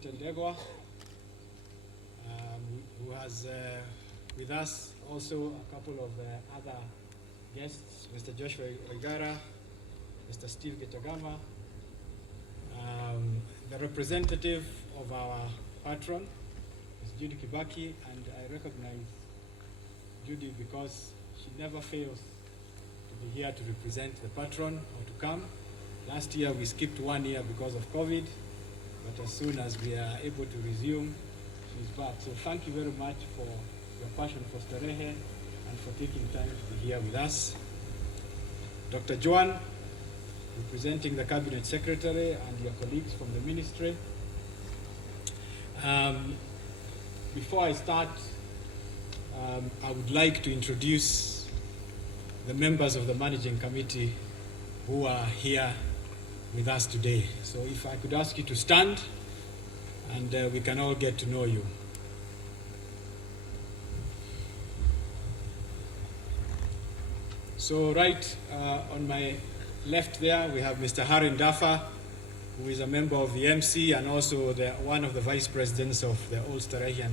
Peter Ndegwa, who has with us also a couple of other guests, Mr. Joshua Oigara, Mr. Steve Getagama, the representative of our patron, Ms. Judy Kibaki, and I recognize Judy because she never fails to be here to represent the patron or to come. Last year we skipped 1 year because of COVID, but as soon as we are able to resume, she's back. So thank you very much for your passion for Starehe and for taking time to be here with us. Dr. Joan, representing the Cabinet Secretary and your colleagues from the Ministry. Before I start, I would like to introduce the members of the Managing Committee who are here with us today. So if I could ask you to stand and we can all get to know you. So right on my left there, we have Mr. Harin Dafa, who is a member of the MC and also one of the vice presidents of the Old Starehian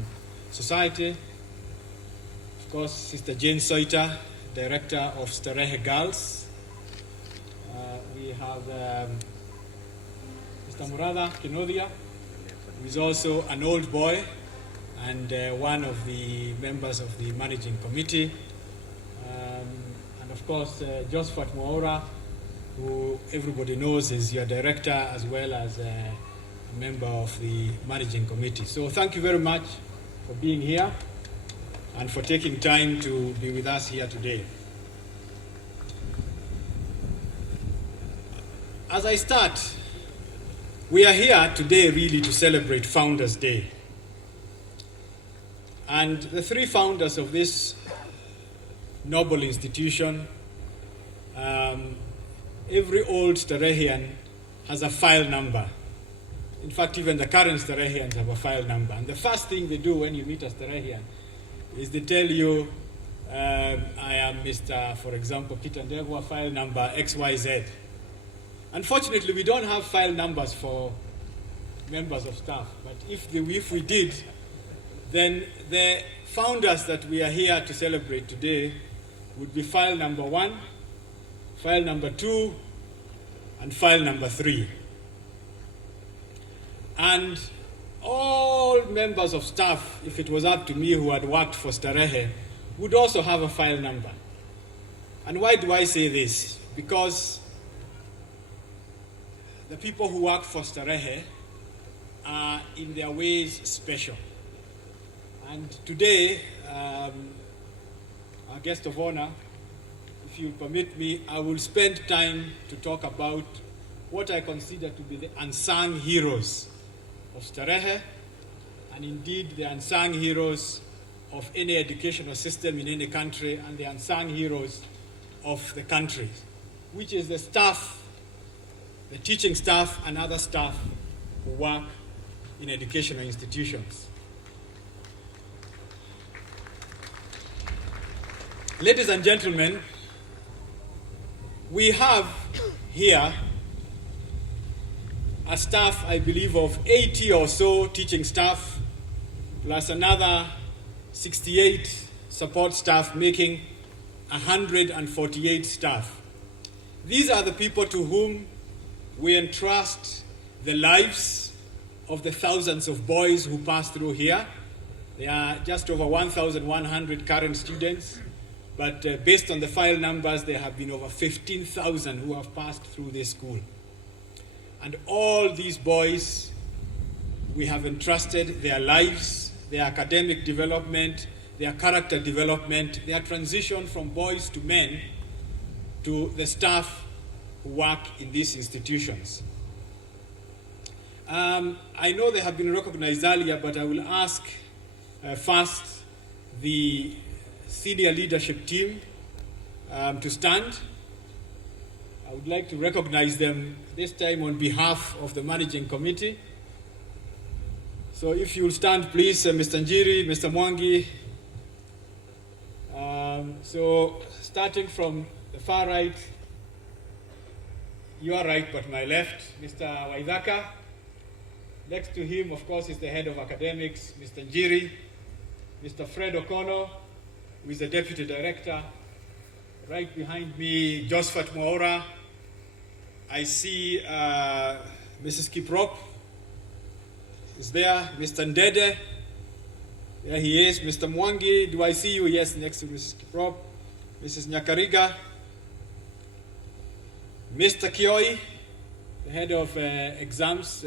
Society. Of course, Sister Jane Soita, director of Starehe Girls. We have Mr. Murada Kinodia, who is also an old boy and one of the members of the managing committee. And of course, Josephat Moora, who everybody knows is your director as well as a member of the managing committee. So thank you very much for being here and for taking time to be with us here today. As I start, we are here today really to celebrate Founders Day. And the three founders of this noble institution, every old Starehian has a file number. In fact, even the current Starehians have a file number. And the first thing they do when you meet a Starehian is they tell you, I am Mr., for example, Peter Ndegwa, file number XYZ. Unfortunately, we don't have file numbers for members of staff. But if we did, then the founders that we are here to celebrate today would be file number 1, file number 2, and file number 3. And all members of staff, if it was up to me who had worked for Starehe, would also have a file number. And why do I say this? Because the people who work for Starehe are in their ways special. And today, our guest of honor, if you permit me, I will spend time to talk about what I consider to be the unsung heroes of Starehe, and indeed the unsung heroes of any educational system in any country, and the unsung heroes of the country, which is the staff, the teaching staff and other staff who work in educational institutions. Ladies and gentlemen, we have here a staff, I believe, of 80 or so teaching staff, plus another 68 support staff, making 148 staff. These are the people to whom we entrust the lives of the thousands of boys who pass through here. There are just over 1,100 current students, but based on the file numbers, there have been over 15,000 who have passed through this school. And all these boys, we have entrusted their lives, their academic development, their character development, their transition from boys to men to the staff who work in these institutions. I know they have been recognized earlier, but I will ask first the senior leadership team to stand. I would like to recognize them this time on behalf of the managing committee. So if you will stand, please, Mr. Njiri, Mr. Mwangi. So starting from the far right, you are right, but my left, Mr. Waithaka. Next to him, of course, is the head of academics, Mr. Njiri, Mr. Fred O'Connor, who is the deputy director. Right behind me, Josephat Mwaura. I see Mrs. Kiprop is there, Mr. Ndede, there he is, Mr. Mwangi, do I see you? Yes, next to Mrs. Kiprop, Mrs. Nyakariga, Mr. Kioi, the head of exams.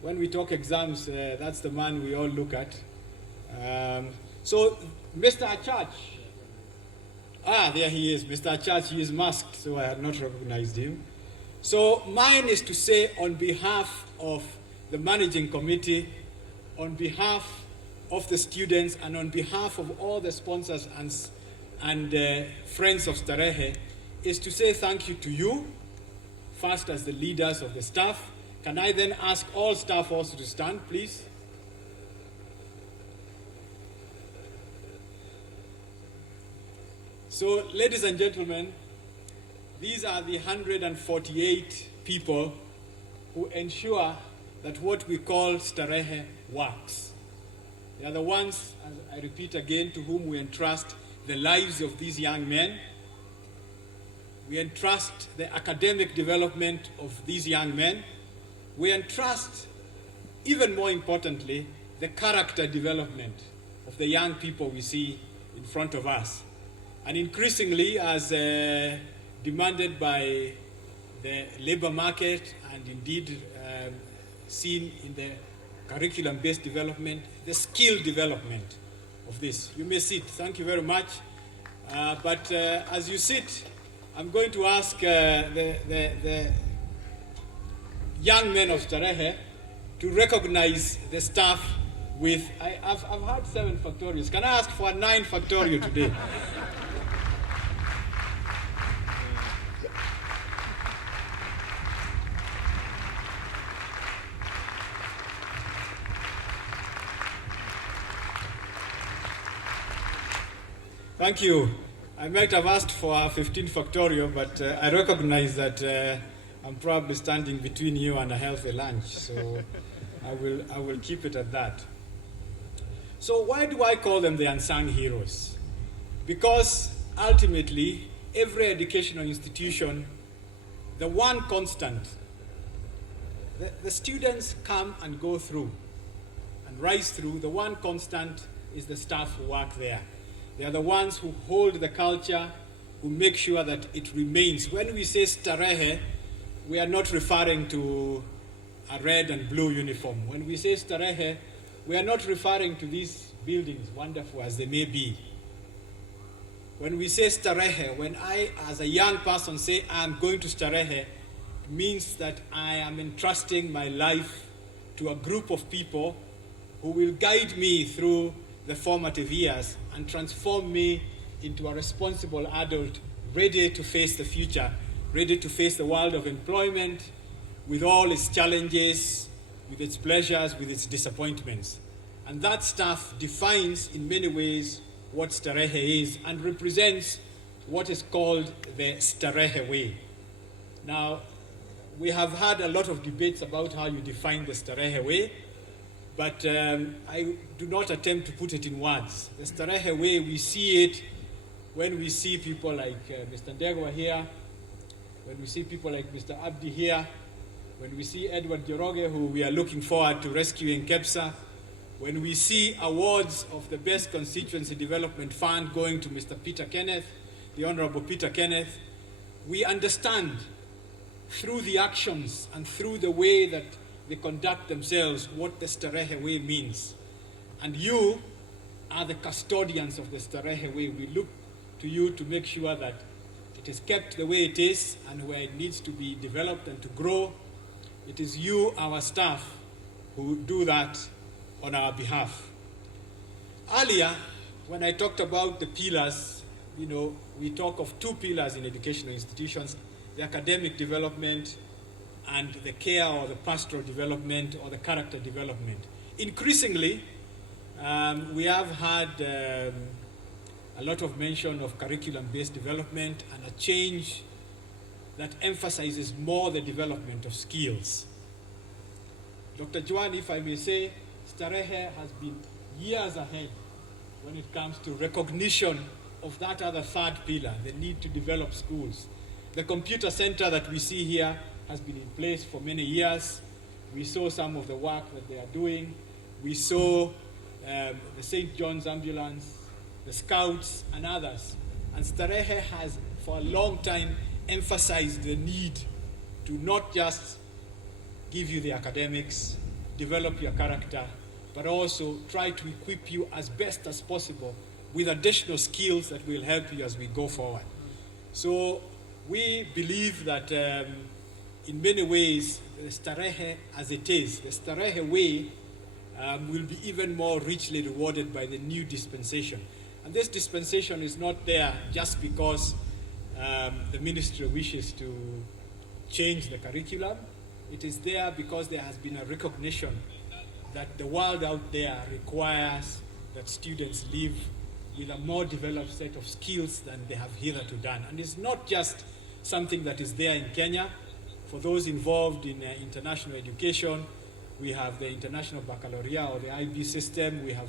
When we talk exams, that's the man we all look at. So, Mr. Achach, there he is, Mr. Achach, he is masked, so I had not recognized him. So mine is to say, on behalf of the managing committee, on behalf of the students, and on behalf of all the sponsors and friends of Starehe, is to say thank you to you, first as the leaders of the staff. Can I then ask all staff also to stand, please? So, ladies and gentlemen, these are the 148 people who ensure that what we call Starehe works. They are the ones, as I repeat again, to whom we entrust the lives of these young men. We entrust the academic development of these young men. We entrust, even more importantly, the character development of the young people we see in front of us. And increasingly, as demanded by the labor market and indeed seen in the curriculum-based development, the skill development of this. You may sit. Thank you very much. But as you sit, I'm going to ask the young men of Starehe to recognize the staff with, I've had 7 factorials. Can I ask for a 9 factorial today? Thank you. I might have asked for a 15 factorial, but I recognize that I'm probably standing between you and a healthy lunch, so I will keep it at that. So why do I call them the unsung heroes? Because ultimately, every educational institution, the one constant, the students come and go through and rise through, the one constant is the staff who work there. They are the ones who hold the culture, who make sure that it remains. When we say Starehe, we are not referring to a red and blue uniform. When we say Starehe, we are not referring to these buildings, wonderful as they may be. When we say Starehe, when I, as a young person, say I'm going to Starehe, it means that I am entrusting my life to a group of people who will guide me through the formative years and transform me into a responsible adult, ready to face the future, ready to face the world of employment with all its challenges, with its pleasures, with its disappointments. And that stuff defines in many ways what Starehe is and represents what is called the Starehe way. Now, we have had a lot of debates about how you define the Starehe way, but I do not attempt to put it in words. The Starehe way, we see it when we see people like Mr. Ndegwa here, when we see people like Mr. Abdi here, when we see Edward Joroge, who we are looking forward to rescuing KEPSA, when we see awards of the Best Constituency Development Fund going to Mr. Peter Kenneth, the Honorable Peter Kenneth, we understand through the actions and through the way that they conduct themselves what the Starehe way means. And you are the custodians of the Starehe way. We look to you to make sure that it is kept the way it is and where it needs to be developed and to grow. It is you, our staff, who do that on our behalf. Earlier, when I talked about the pillars, we talk of 2 pillars in educational institutions, the academic development and the care or the pastoral development or the character development. Increasingly, we have had a lot of mention of curriculum-based development and a change that emphasizes more the development of skills. Dr. Juan, if I may say, Starehe has been years ahead when it comes to recognition of that other third pillar, the need to develop schools. The computer center that we see here has been in place for many years. We saw some of the work that they are doing. We saw the St. John's Ambulance, the Scouts, and others. And Starehe has, for a long time, emphasized the need to not just give you the academics, develop your character, but also try to equip you as best as possible with additional skills that will help you as we go forward. So we believe that in many ways, the Starehe as it is, the Starehe way will be even more richly rewarded by the new dispensation. And this dispensation is not there just because the ministry wishes to change the curriculum. It is there because there has been a recognition that the world out there requires that students live with a more developed set of skills than they have hitherto done. And it's not just something that is there in Kenya. For those involved in international education, we have the International Baccalaureate or the IB system, we have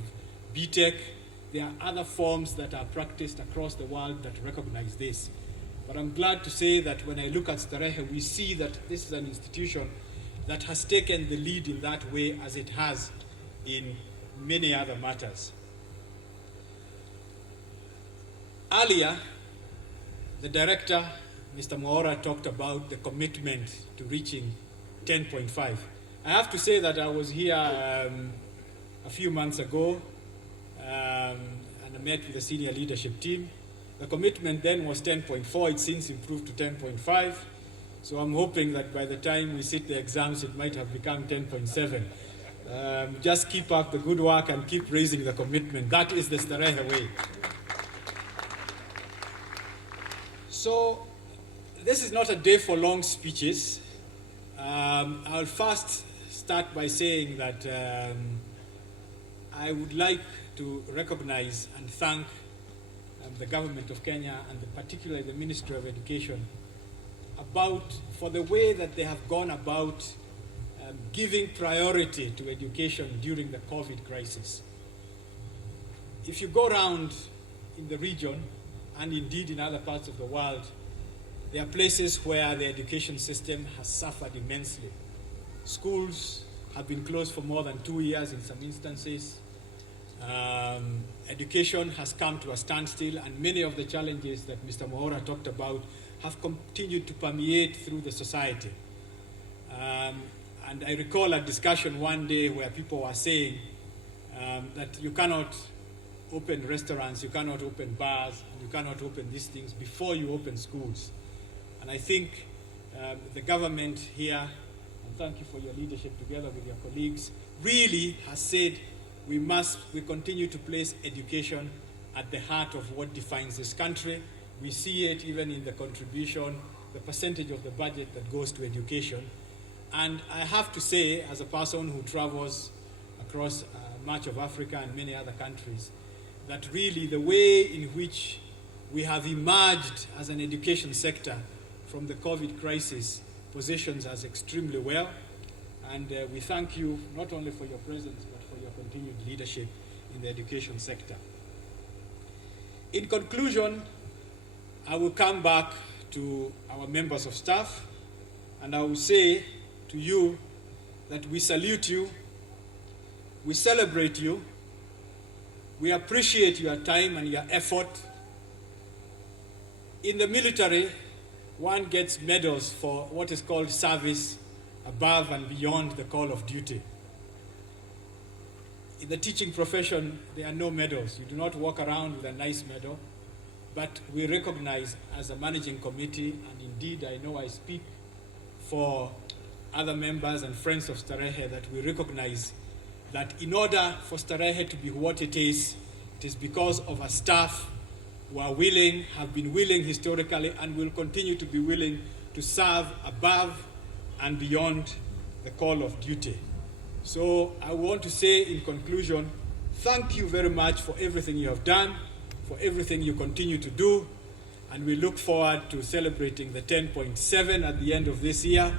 BTEC. There are other forms that are practiced across the world that recognize this. But I'm glad to say that when I look at Starehe, we see that this is an institution that has taken the lead in that way as it has in many other matters. Earlier, the director, Mr. Moora, talked about the commitment to reaching 10.5. I have to say that I was here a few months ago and I met with the senior leadership team. The commitment then was 10.4. It's since improved to 10.5. So I'm hoping that by the time we sit the exams, it might have become 10.7. Just keep up the good work and keep raising the commitment. That is the Starehe way. So this is not a day for long speeches. I'll first start by saying that I would like to recognize and thank the government of Kenya and particularly the Ministry of Education for the way that they have gone about giving priority to education during the COVID crisis. If you go around in the region, and indeed in other parts of the world, there are places where the education system has suffered immensely. Schools have been closed for more than 2 years in some instances. Education has come to a standstill, and many of the challenges that Mr. Moora talked about have continued to permeate through the society. And I recall a discussion one day where people were saying that you cannot open restaurants, you cannot open bars, you cannot open these things before you open schools. And I think the government here, and thank you for your leadership together with your colleagues, really has said we continue to place education at the heart of what defines this country. We see it even in the contribution, the percentage of the budget that goes to education. And I have to say, as a person who travels across much of Africa and many other countries, that really the way in which we have emerged as an education sector from the COVID crisis positions us extremely well. And we thank you not only for your presence, but for your continued leadership in the education sector. In conclusion, I will come back to our members of staff, and I will say to you that we salute you, we celebrate you, we appreciate your time and your effort. In the military, one gets medals for what is called service above and beyond the call of duty. In the teaching profession, there are no medals. You do not walk around with a nice medal, but we recognize as a managing committee, and indeed I know I speak for other members and friends of Starehe, that we recognize that in order for Starehe to be what it is because of a staff who are willing, have been willing historically, and will continue to be willing to serve above and beyond the call of duty. So I want to say in conclusion, thank you very much for everything you have done, for everything you continue to do, and we look forward to celebrating the 10.7 at the end of this year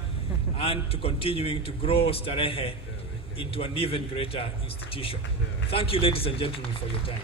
and to continuing to grow Starehe into an even greater institution. Thank you, ladies and gentlemen, for your time.